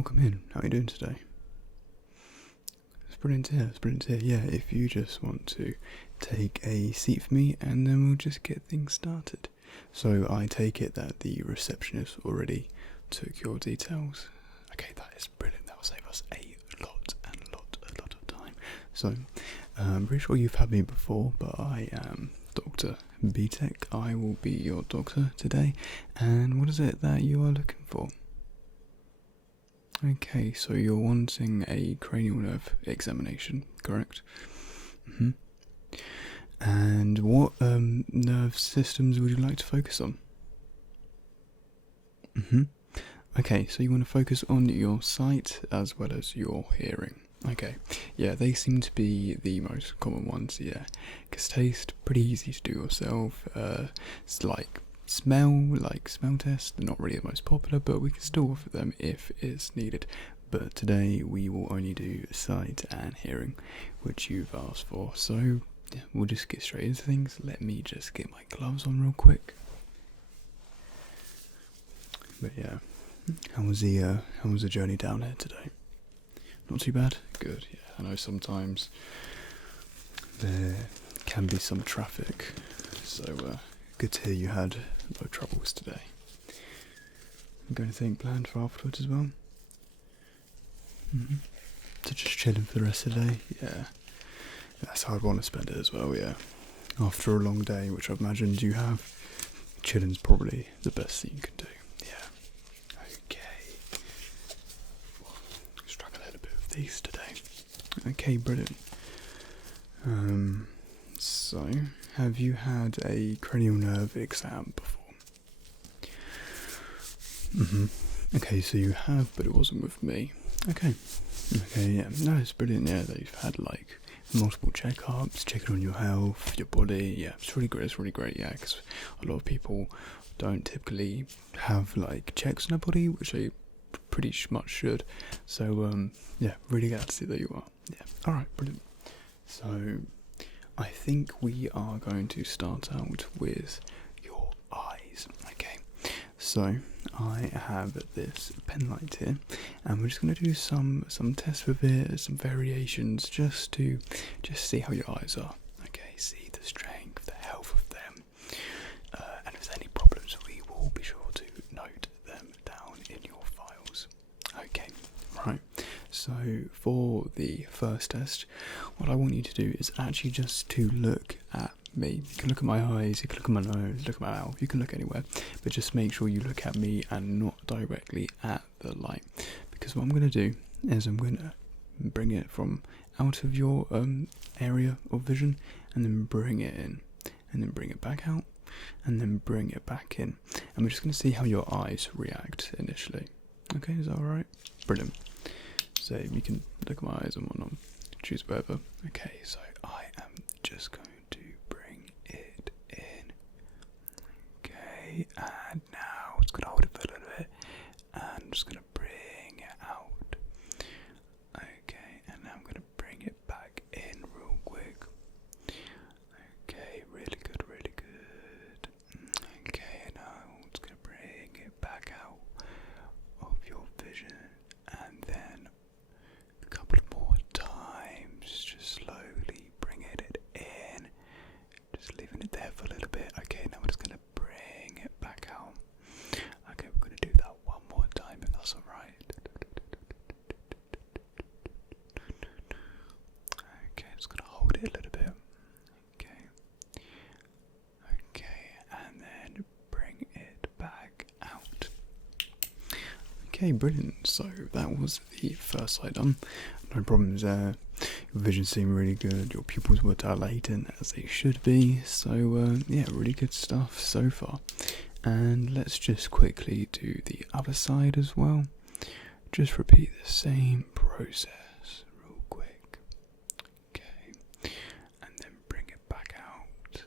welcome in. How are you doing today? It's brilliant to hear, Yeah, if you just want to take a seat for me and then we'll just get things started. So I take it that the receptionist already took your details. Okay, that is brilliant. That will save us a lot of time. So, I'm pretty sure you've had me before, but I am Dr. Btec. I will be your doctor today. And what is it that you are looking for? Okay, so you're wanting a cranial nerve examination, correct? And what nerve systems would you like to focus on? Okay, so you want to focus on your sight as well as your hearing. Okay, yeah, they seem to be the most common ones, yeah. Because taste, pretty easy to do yourself. It's like smell tests. They're not really the most popular, but we can still offer them if it's needed. But today we will only do sight and hearing, which you've asked for. So yeah, we'll just get straight into things. Let me just get my gloves on real quick. But yeah, how was the journey down here today? Not too bad? Good, yeah. I know sometimes there can be some traffic, so good to hear you had no troubles today. Got anything planned for afterwards as well? So just chilling for the rest of the day? Yeah. That's how I'd want to spend it as well, yeah. After a long day, which I've imagined you have, chilling's probably the best thing you can do. Yeah. Okay. Struggle a little bit with these today. Okay, brilliant. So, have you had a cranial nerve exam before? Okay, so you have, but it wasn't with me. Okay, yeah. No, it's brilliant, yeah, that you've had, like, multiple checkups, checking on your health, your body. Yeah, it's really great, yeah, because a lot of people don't typically have, like, checks on their body, which they pretty much should. So, yeah, really glad to see that you are. Yeah, alright, brilliant. So, I think we are going to start out with your eyes, okay? So, I have this pen light here, and we're just going to do some tests with it, some variations, just to see how your eyes are, okay? See the strength, the health of them, and if there's any problems, we will be sure to note them down in your files. Okay, right. So, for the first test, what I want you to do is actually just to look at me. You can look at my eyes, you can look at my nose, look at my mouth, you can look anywhere, but just make sure you look at me and not directly at the light, because what I'm going to do is I'm going to bring it from out of your area of vision, and then bring it in, and then bring it back out, and then bring it back in, and we're just going to see how your eyes react initially. Okay, is that alright? Brilliant. So you can look at my eyes and whatnot, choose whatever. Okay, so I am just going to bring it in. Okay, and now it's going to hold it for a little bit, and I'm just going to bring it out. Okay, and now I'm going to bring it back in real quick. Okay, really good. Okay, and now I'm just going to bring it back out of your vision, and then a couple of more times, just slowly bringing it in, just leaving it there for a little bit. Okay, now we're just going to bring it back out. Okay, we're going to do that one more time if that's alright. Okay, just going to hold it a little bit. Okay, and then bring it back out. Okay, brilliant. So that was the first side done. No problems there. Your vision seemed really good. Your pupils were dilating as they should be. So yeah, really good stuff so far. And let's just quickly do the other side as well. Just repeat the same process real quick. Okay, and then bring it back out,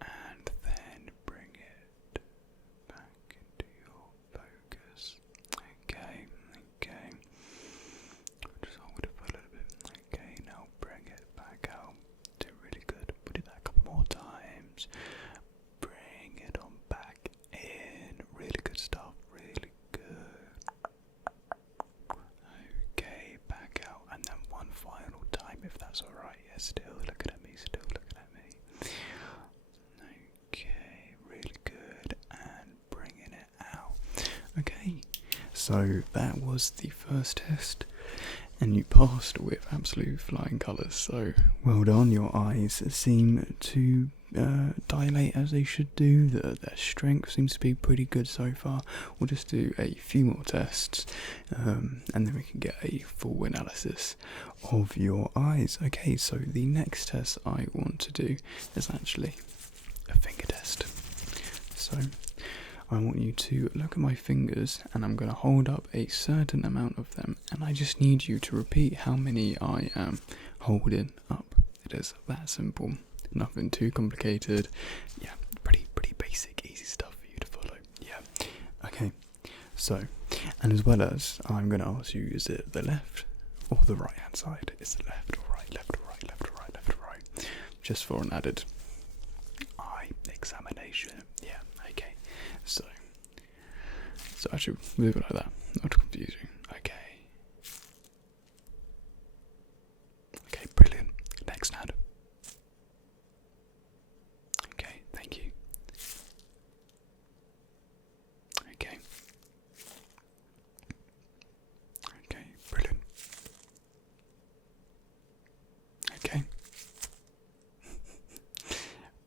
and then bring it back into your focus. Okay. Just hold it for a little bit. Okay, now bring it back out. Do really good. We'll do that a couple more times. Bring it on back in. Really good stuff. Really good. so that was the first test, and you passed with absolute flying colours, so well done. Your eyes seem to dilate as they should do. Their strength seems to be pretty good so far. We'll just do a few more tests, and then we can get a full analysis of your eyes. Okay, so the next test I want to do is actually a finger test. So I want you to look at my fingers, and I'm going to hold up a certain amount of them, and I just need you to repeat how many I am holding up. It is that simple, nothing too complicated. Yeah, pretty basic, easy stuff for you to follow. Yeah, okay. So, and as well as, I'm going to ask you, is it the left or the right hand side? Is it left or right, left or right, left or right, left or right? Just for an added eye examination. Yeah, okay. So actually move it like that, not to confuse you. Okay, brilliant. Next hand. Okay, thank you. Okay, brilliant. Okay.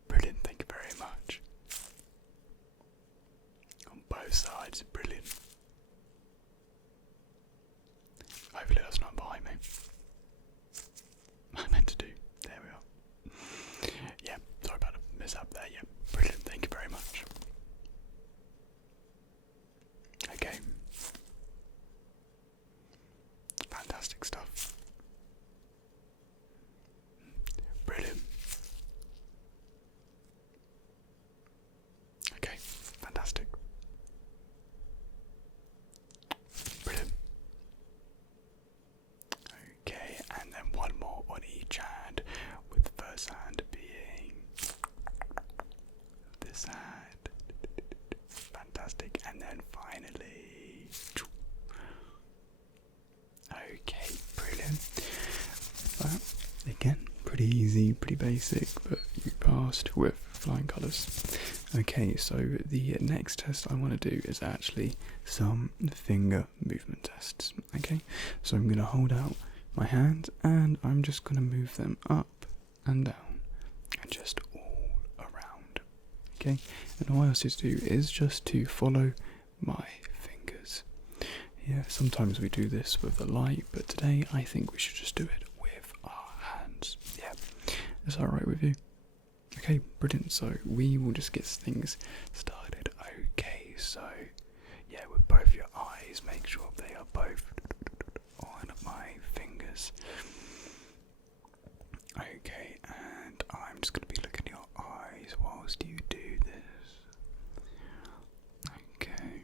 Brilliant, thank you very much. On both sides, brilliant. Hopefully that's not behind me. I meant to do. There we are. Yeah, sorry about the mishap there. Yeah, brilliant, thank you very much. Okay. Fantastic stuff. Brilliant. Okay, fantastic. Brilliant. Okay, and then one more on each hand, with the first hand being this hand. Fantastic, and then finally. Okay, brilliant. Well, again, pretty easy, pretty basic, but you passed with flying colours. Okay, so the next test I want to do is actually some finger movement tests. Okay, so I'm going to hold out my hands, and I'm just going to move them up and down, and just all around. Okay, and all I ask you to do is just to follow my fingers. Yeah, sometimes we do this with the light, but today I think we should just do it with our hands. Yeah, is that alright with you? Okay, brilliant. So we will just get things started. Okay, so yeah, with both your eyes, make sure they are both on my fingers. Okay, and I'm just going to be looking at your eyes whilst you do this. Okay.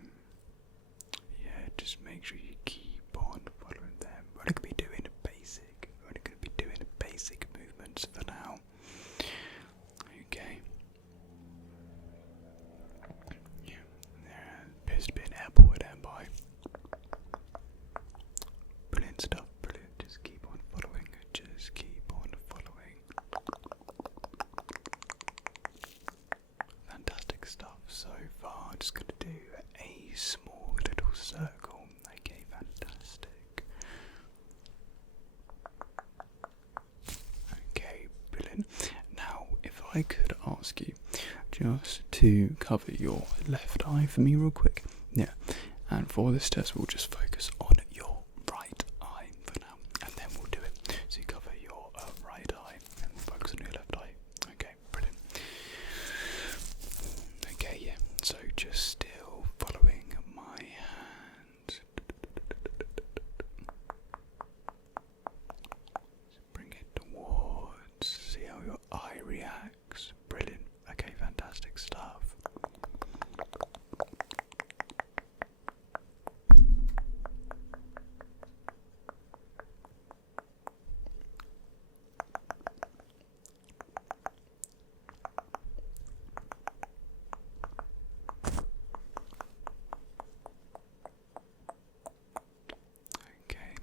Yeah, just make sure you keep on following them. We're only going to be doing basic movements for now. Okay. Yeah, there appears to be an airport nearby. Brilliant stuff, brilliant. Just keep on following, just keep on following. Fantastic stuff so far. Just going to do a small little circle. Okay, fantastic. Okay, brilliant. Now, if I could ask you just to cover your left eye for me real quick. Yeah, and for this test we'll just focus on your right eye for now, and then we'll do it. So you cover your right eye, and we'll focus on your left eye. Okay, brilliant. Okay, yeah, so just still following my hand. Bring it towards, see how your eye reacts. Brilliant. Okay, fantastic stuff. Okay,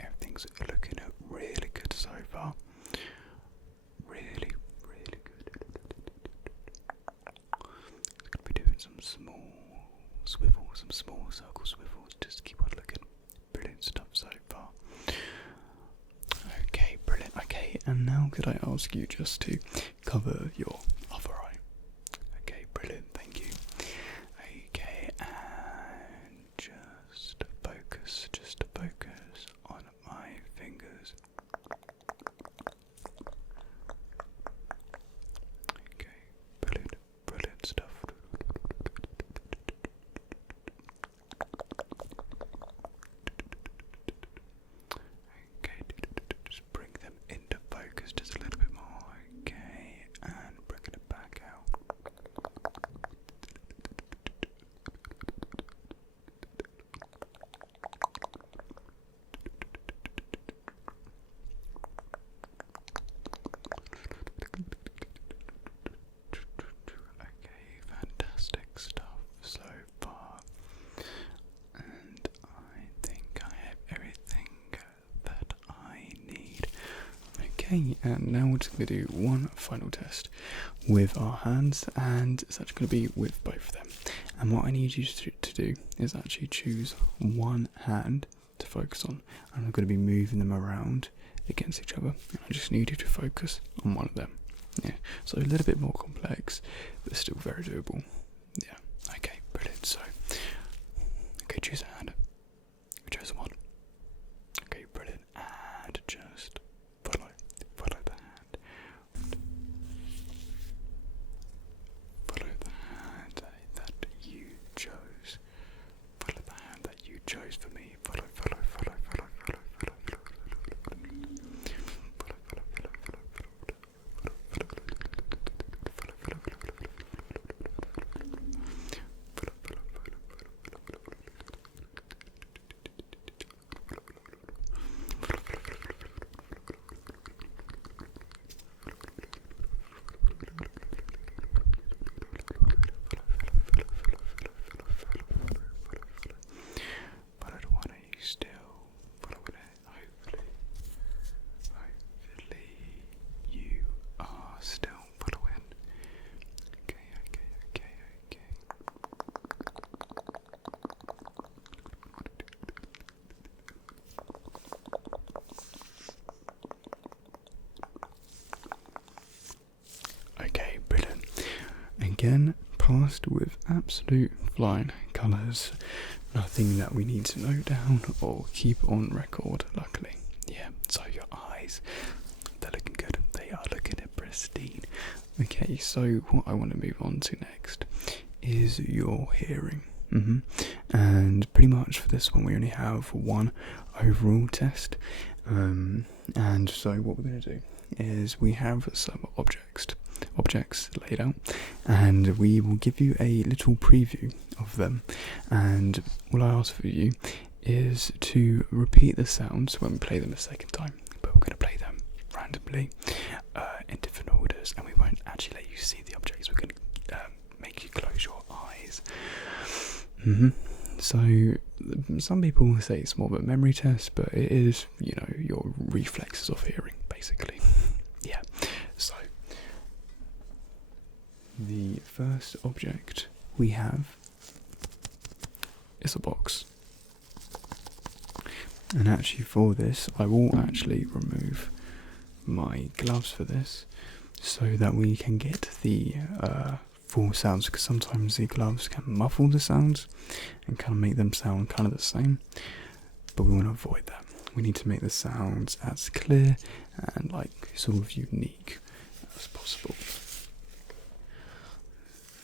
everything's looking really good so far. Really good. Gonna be doing some small swivels, some small circle swivels. Just keep and now could I ask you just to cover your other eye? Okay, brilliant, thank you. Okay, and just focus on my fingers. Okay, brilliant stuff. Okay, just bring them into focus just a little bit more. Okay, and bringing it back out. Okay, fantastic stuff so far. And I think I have everything that I need. Okay, and now we're just going to do one final test with our hands, and it's actually going to be with both of them. And what I need you to do is actually choose one hand to focus on, and I'm going to be moving them around against each other. And I just need you to focus on one of them. Yeah, so a little bit more complex, but still very doable. Yeah, okay, brilliant. So, okay, choose a hand. We chose one. Okay, brilliant. And just follow the hand. Follow the hand that you chose. Follow the hand that you chose for me. Follow. Okay, brilliant. Again, passed with absolute flying colours. Nothing that we need to note down or keep on record, luckily. Yeah, so your eyes, they're looking good. They are looking pristine. Okay, so what I want to move on to next is your hearing. And pretty much for this one we only have one overall test. And so what we're going to do is we have some objects laid out, and we will give you a little preview of them, and all I ask for you is to repeat the sounds when we play them a second time, but we're going to play them randomly in different orders, and we won't actually let you see the objects. We're going to make you close your eyes. So some people say it's more of a memory test, but it is, your reflexes of hearing, basically. Yeah, so the first object we have is a box. And actually for this, I will actually remove my gloves for this, so that we can get the full sounds, because sometimes the gloves can muffle the sounds and kind of make them sound kind of the same, but we want to avoid that. We need to make the sounds as clear and sort of unique as possible.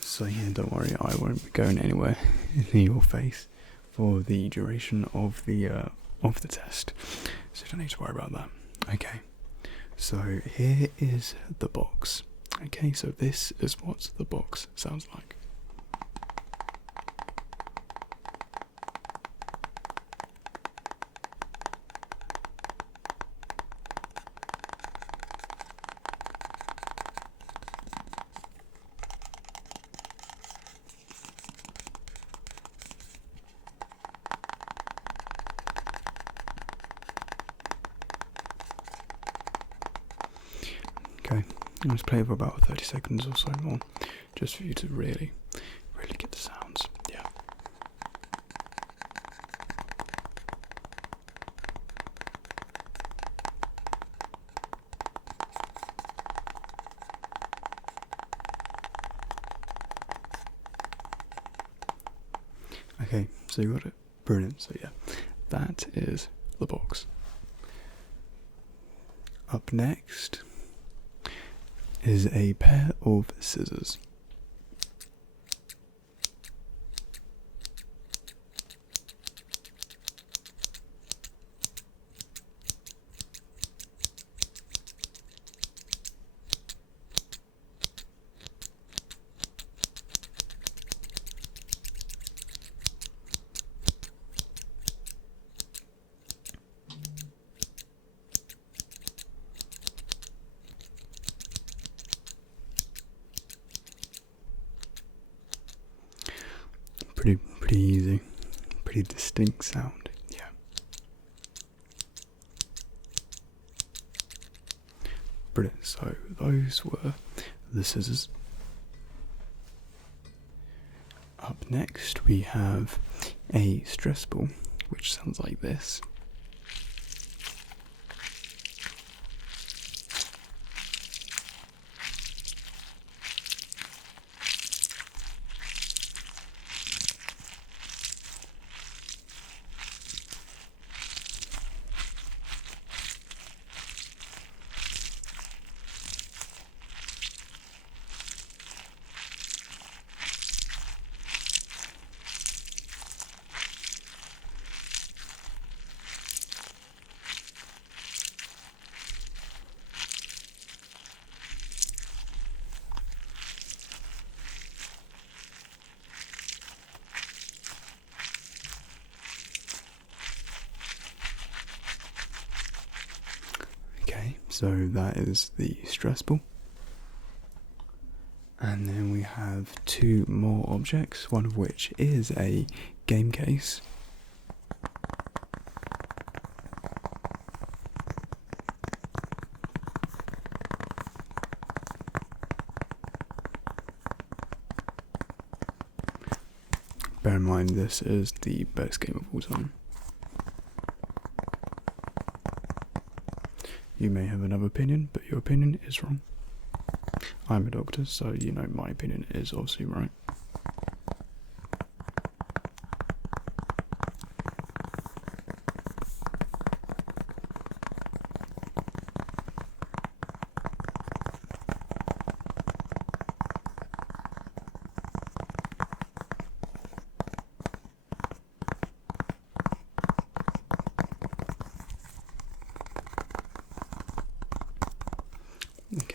So yeah, don't worry, I won't be going anywhere near your face for the duration of the test, so you don't need to worry about that. Okay, so here is the box. Okay, so this is what the box sounds like. Okay, I'm just play for about 30 seconds or so more, just for you to really get the sounds. Yeah. Okay, so you got it. Brilliant. So yeah, that is the box. Up next is a pair of scissors. Pretty easy, pretty distinct sound, yeah. Brilliant, so those were the scissors. Up next we have a stress ball, which sounds like this. Okay, so that is the stress ball. And then we have two more objects, one of which is a game case. Bear in mind this is the best game of all time. You may have another opinion, but your opinion is wrong. I'm a doctor, so you know my opinion is obviously right.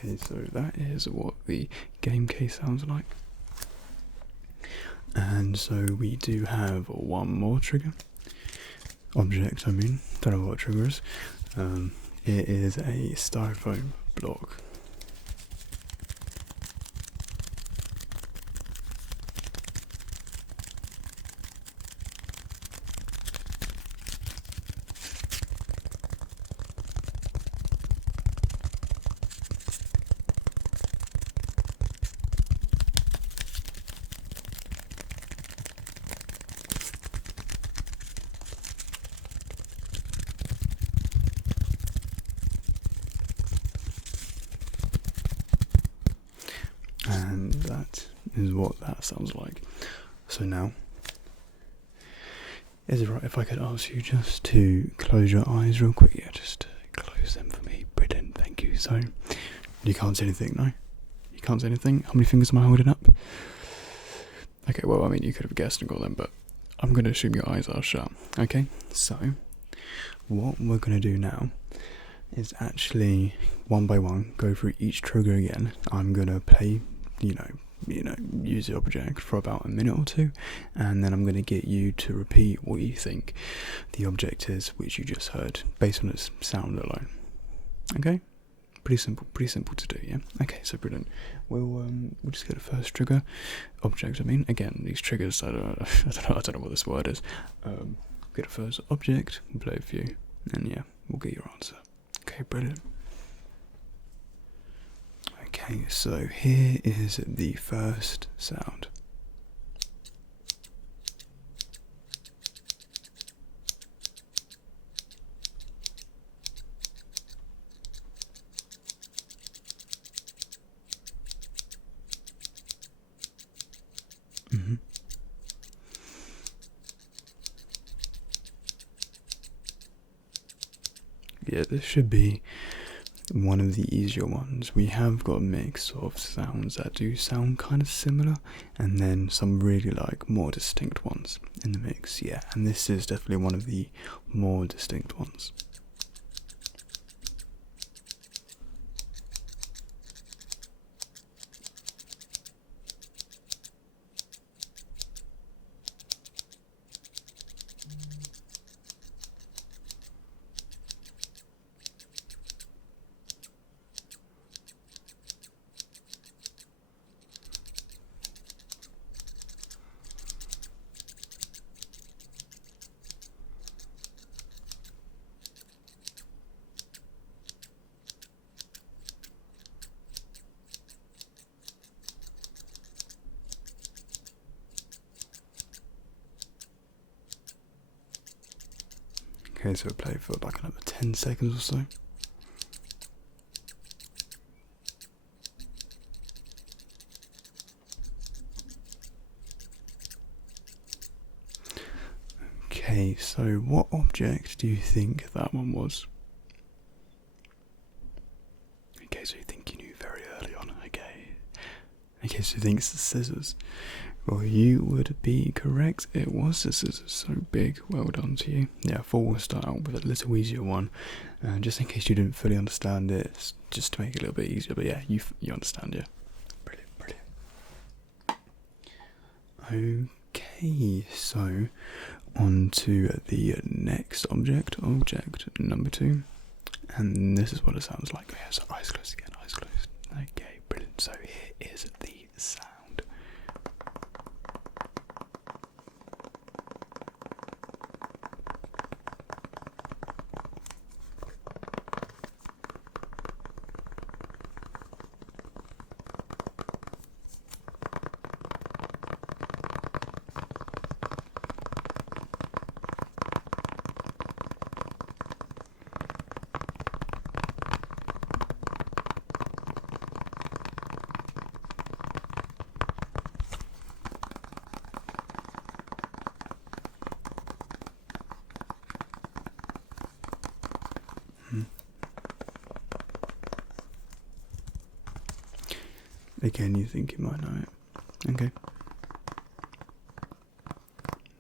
Okay, so that is what the game case sounds like. And so we do have one more trigger. Object, I mean. Don't know what trigger is. It is a styrofoam block. And that is what that sounds like. So now, is it right if I could ask you just to close your eyes real quick? Yeah, just close them for me. Brilliant, thank you. So, you can't see anything, no? You can't see anything? How many fingers am I holding up? Okay, well, I mean, you could have guessed and got them, but I'm going to assume your eyes are shut. Okay, so, what we're going to do now is actually, one by one, go through each trigger again. I'm going to play, use the object for about a minute or two, and then I'm going to get you to repeat what you think the object is, which you just heard, based on its sound alone. Okay? Pretty simple to do, yeah? Okay, so brilliant. We'll just get the first trigger. Object, I mean. Again, these triggers, I don't know what this word is. Get the first object, we'll play a few, and yeah, we'll get your answer. Okay, brilliant. Okay, so here is the first sound. yeah, this should be one of the easier ones. We have got a mix of sounds that do sound kind of similar, and then some really like more distinct ones in the mix, yeah, and this is definitely one of the more distinct ones. Okay, so we'll play for like another 10 seconds or so. Okay, so what object do you think that one was? Okay, so you think you knew very early on, okay. Okay, so you think it's the scissors. Well, you would be correct, it was the scissors, so big well done to you. Yeah, I thought we'll start out with a little easier one, just in case you didn't fully understand it, just to make it a little bit easier, but yeah, you understand, yeah. Brilliant. Okay, so on to the next object number 2, and this is what it sounds like. Okay, so eyes closed again, eyes closed. Okay, brilliant, so here is the sound. Again, you think you might know it. Okay.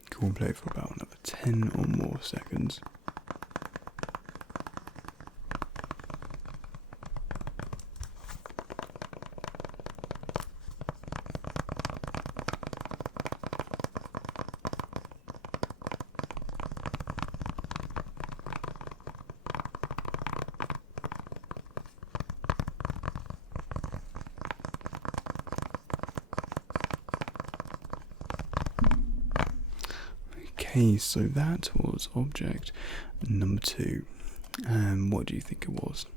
Cool, play for about another 10 or more seconds. Okay, so that was object number 2. What do you think it was?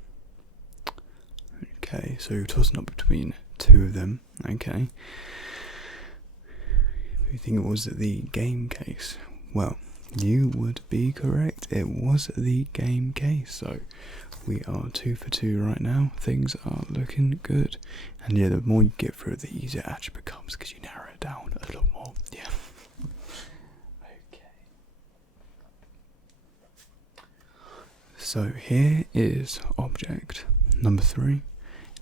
Okay, so you're tossing up between 2 of them. Okay. Do you think it was the game case? Well, you would be correct. It was the game case. So we are 2 for 2 right now. Things are looking good. And yeah, the more you get through it, the easier it actually becomes because you narrow it down a little more. Yeah. So here is object number 3,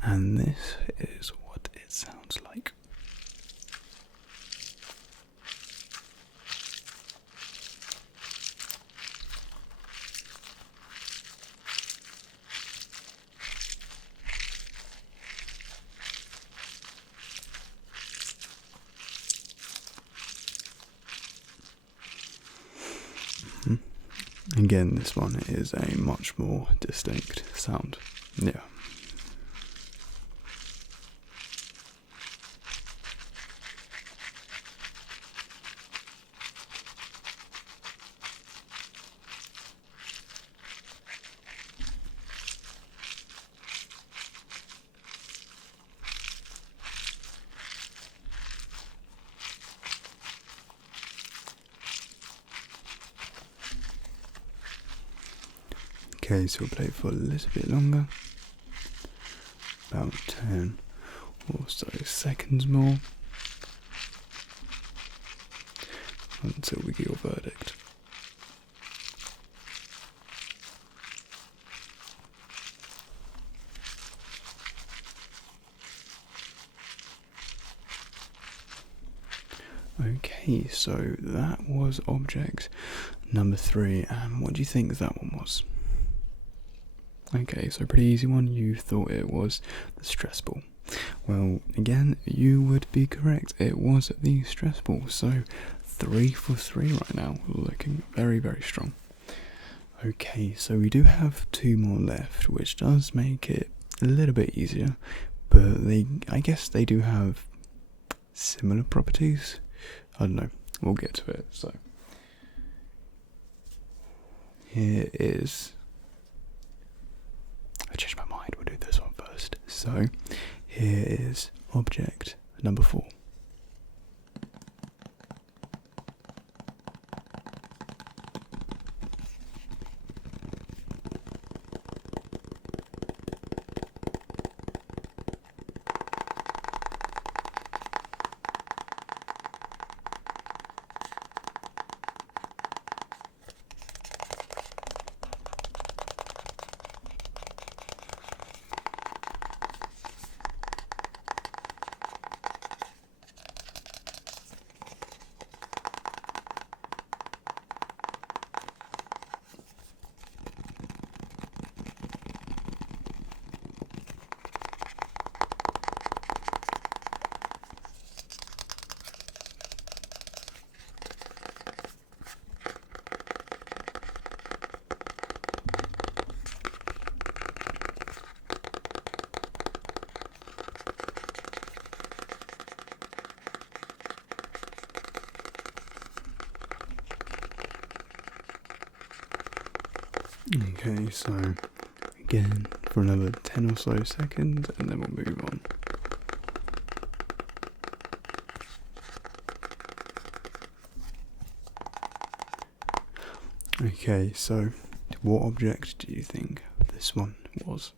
and this is what it sounds like. Again, this one is a much more distinct sound. Yeah. Okay, so we'll play for a little bit longer, about 10 or so seconds more, until we get your verdict. Okay, so that was object number 3, and what do you think that one was? Okay, so pretty easy one. You thought it was the stress ball. Well, again, you would be correct. It was the stress ball. So 3 for 3 right now, looking very, very strong. Okay, so we do have 2 more left, which does make it a little bit easier, but I guess they do have similar properties. I don't know. We'll get to it. So here is. I changed my mind. We'll do this one first. So here is object number 4. Okay, so again for another 10 or so seconds, and then we'll move on. Okay, so what object do you think this one was?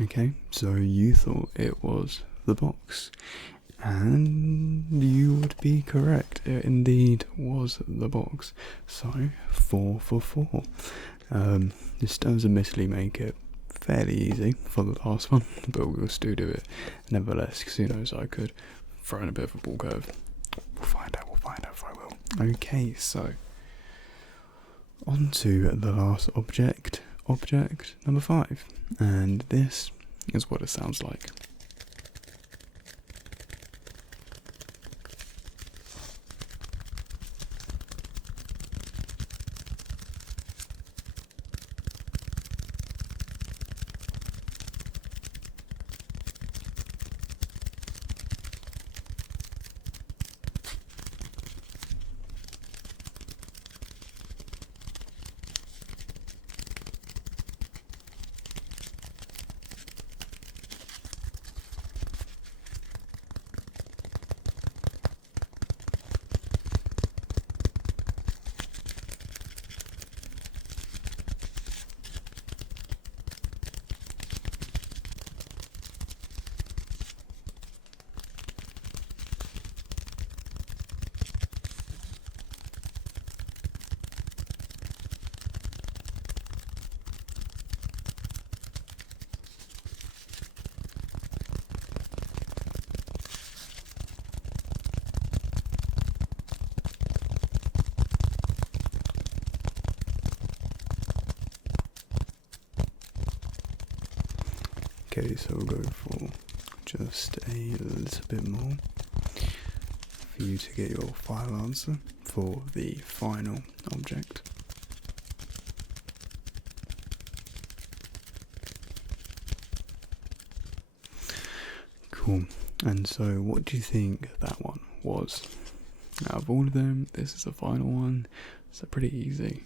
Okay, so you thought it was the box, and you would be correct. It indeed was the box. So 4 for 4. This does admittedly make it fairly easy for the last one, but we'll still do it nevertheless, because who knows, I could throw in a bit of a ball curve. We'll find out if I will. Okay, so on to the last object number 5, and this is what it sounds like. Okay, so we'll go for just a little bit more for you to get your final answer for the final object. Cool. And so what do you think that one was? Out of all of them, this is the final one. So pretty easy.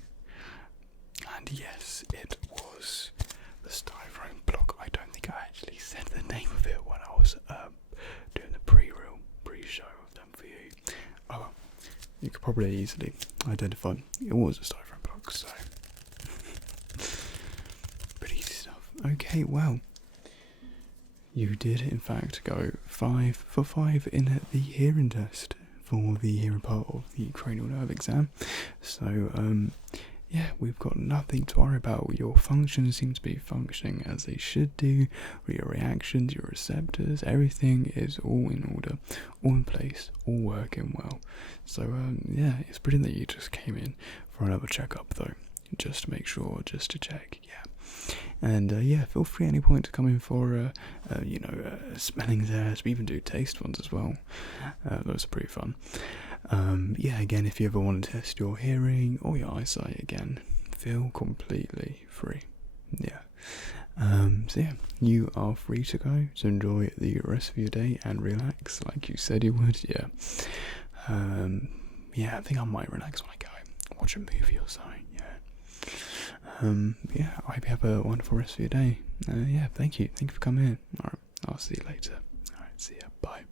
And yes, it was the styrofoam block. I don't think I actually said the name of it when I was doing the pre-show of them for you. Oh well, you could probably easily identify it was a styrofoam block, so pretty easy stuff. Okay, well, you did in fact go 5 for 5 in the hearing test for the hearing part of the cranial nerve exam. So, yeah, we've got nothing to worry about. Your functions seem to be functioning as they should do. Your reactions, your receptors, everything is all in order, all in place, all working well. So yeah, it's brilliant that you just came in for another checkup though, just to make sure, just to check. Yeah. And yeah, feel free at any point to come in for smelling tests. We even do taste ones as well. Those are pretty fun. Yeah, again, if you ever want to test your hearing or your eyesight again, feel completely free. Yeah. So yeah, you are free to go. So enjoy the rest of your day and relax like you said you would. Yeah. Yeah, I think I might relax when I go watch a movie or something. Yeah. Yeah, I hope you have a wonderful rest of your day. Yeah, thank you. Thank you for coming in. Alright, I'll see you later. Alright, see ya. Bye.